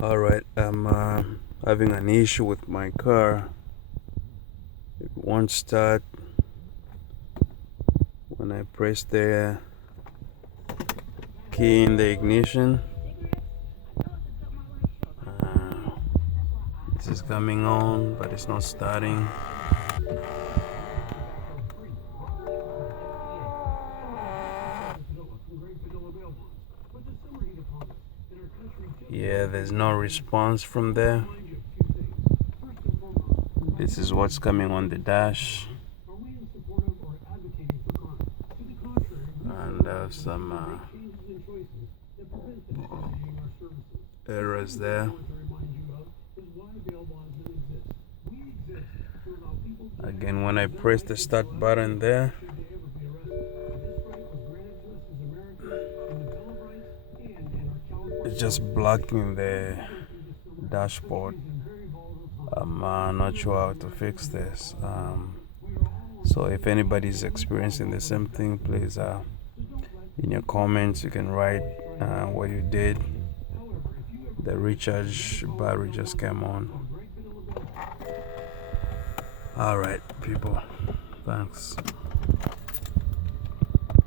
Alright, I'm having an issue with my car. It won't start when I press the key in the ignition. This is coming on, but it's not starting. Yeah, there's no response from there. This is what's coming on the dash. And some errors there. Again, when I press the start button there, it's just blocking the dashboard. I'm not sure how to fix this. So if anybody's experiencing the same thing, please in your comments you can write what you did. The recharge battery just came on. Alright, people, thanks.